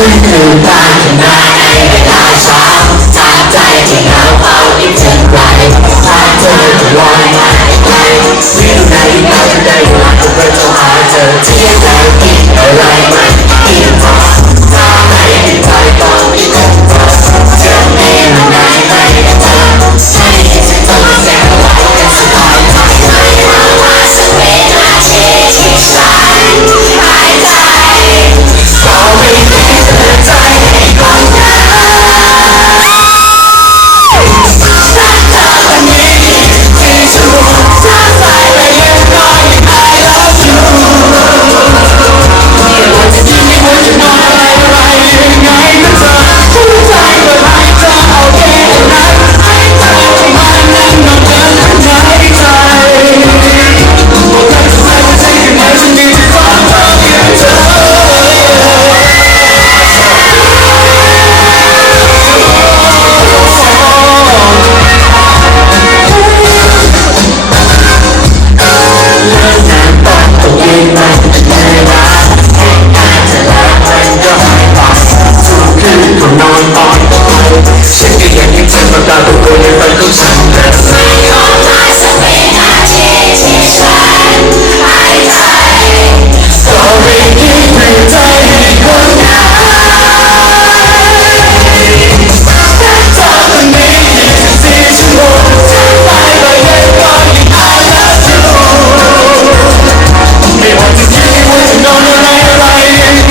goodbye tonight.